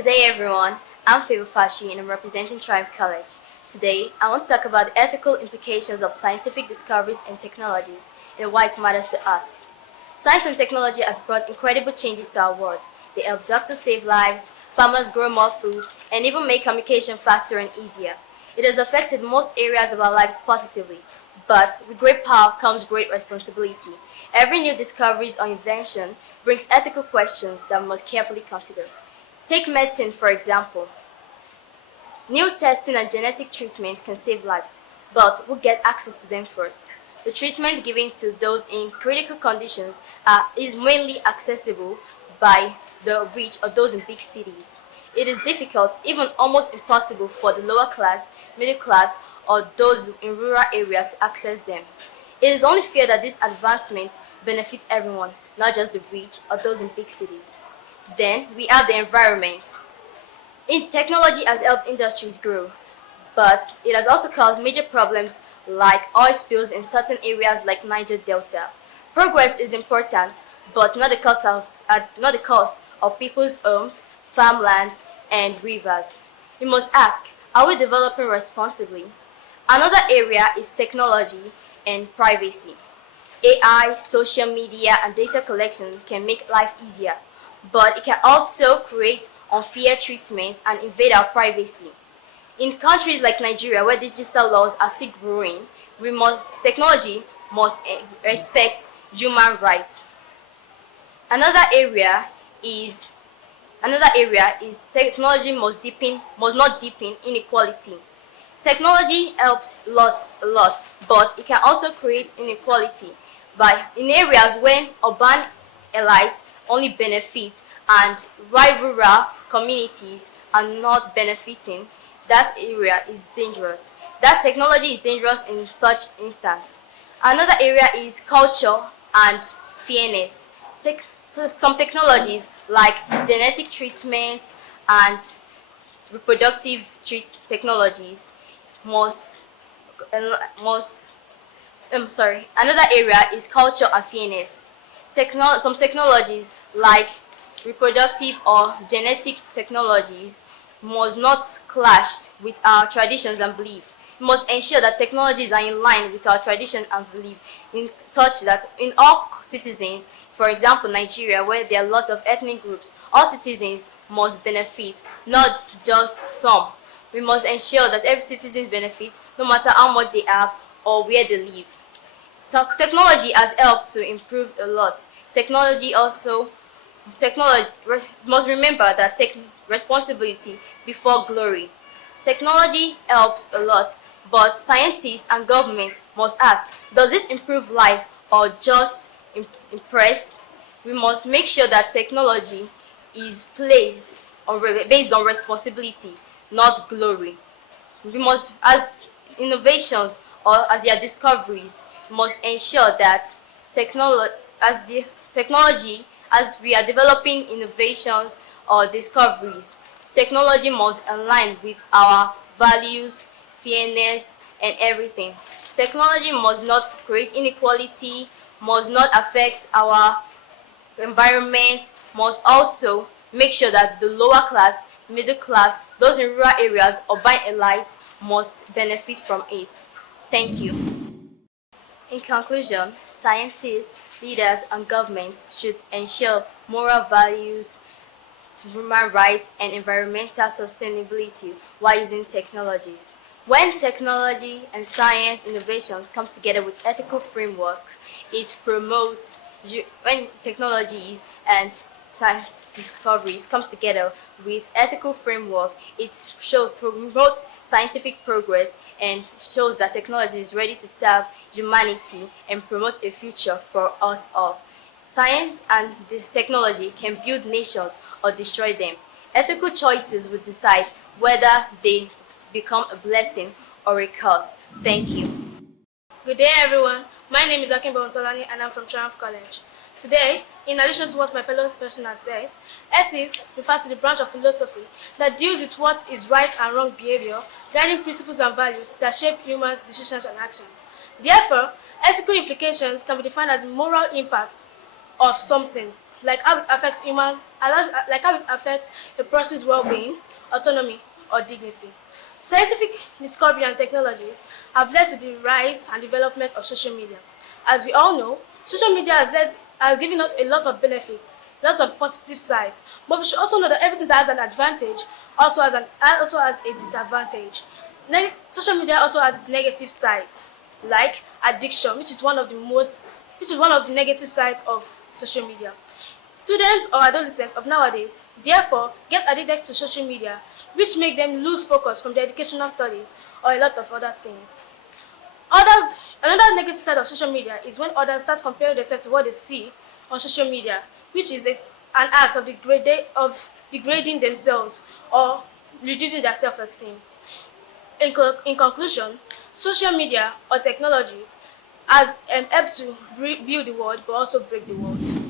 Good day, everyone. I'm Favor Fashi and I'm representing Triumph College. Today, I want to talk about the ethical implications of scientific discoveries and technologies and why it matters to us. Science and technology has brought incredible changes to our world. They help doctors save lives, farmers grow more food, and even make communication faster and easier. It has affected most areas of our lives positively, but with great power comes great responsibility. Every new discovery or invention brings ethical questions that we must carefully consider. Take medicine, for example. New testing and genetic treatments can save lives, but who get access to them first? The treatment given to those in critical conditions is mainly accessible by the rich or those in big cities. It is difficult, even almost impossible, for the lower class, middle class, or those in rural areas to access them. It is only fair that these advancements benefit everyone, not just the rich or those in big cities. Then we have the environment. Technology has helped industries grow, but it has also caused major problems like oil spills in certain areas like Niger Delta. Progress is important, but not the cost of people's homes, farmlands, and rivers. We must ask, are we developing responsibly? Another area is technology and privacy. AI, social media, and data collection can make life easier, but it can also create unfair treatments and invade our privacy. In countries like Nigeria, where digital laws are still growing, technology must respect human rights. Another area is technology must not deepen inequality. Technology helps a lot, but it can also create inequality in areas when urban elites only benefit and while rural communities are not benefiting. That area is dangerous. That technology is dangerous in such instance. Another area is culture and fairness. Some technologies like genetic treatment and reproductive technologies must Another area is culture and fairness. Some technologies like reproductive or genetic technologies must not clash with our traditions and belief. We must ensure that technologies are in line with our tradition and belief, in such that in all citizens, for example Nigeria, where there are lots of ethnic groups, all citizens must benefit, not just some. We must ensure that every citizen benefits, no matter how much they have or where they live. Technology has helped to improve a lot. Technology must remember that take responsibility before glory. Technology helps a lot, but scientists and government must ask, does this improve life or just impress? We must make sure that technology is based on responsibility, not glory. We must, as innovations or as their discoveries, must ensure that technology, as we are developing innovations or discoveries, technology must align with our values, fairness, and everything. Technology must not create inequality, must not affect our environment, must also make sure that the lower class, middle class, those in rural areas, urban elites must benefit from it. Thank you. In conclusion, scientists, leaders, and governments should ensure moral values, human rights, and environmental sustainability while using technologies. When technology and science innovations comes together with ethical frameworks, it promotes when technologies and science discoveries comes together with ethical framework, it promotes scientific progress and shows that technology is ready to serve humanity and promote a future for us all. Science and this technology can build nations or destroy them. Ethical choices will decide whether they become a blessing or a curse. Thank you. Good day, everyone. My name is Akin Bawuntolani and I'm from Triumph College. Today, in addition to what my fellow person has said, ethics refers to the branch of philosophy that deals with what is right and wrong behavior, guiding principles and values that shape humans' decisions and actions. Therefore, ethical implications can be defined as the moral impact of something. like how it affects like how it affects a person's well-being, autonomy, or dignity. Scientific discovery and technologies have led to the rise and development of social media. As we all know, social media has given us a lot of benefits, a lot of positive sides. But we should also know that everything that has an advantage also has a disadvantage. Social media also has its negative side, like addiction, which is one of the negative sides of social media. Students or adolescents of nowadays therefore get addicted to social media, which make them lose focus from their educational studies or a lot of other things. Another negative side of social media is when others start comparing themselves to what they see on social media, which is an act of degrading themselves or reducing their self-esteem. In conclusion, social media or technology has helped to build the world but also break the world.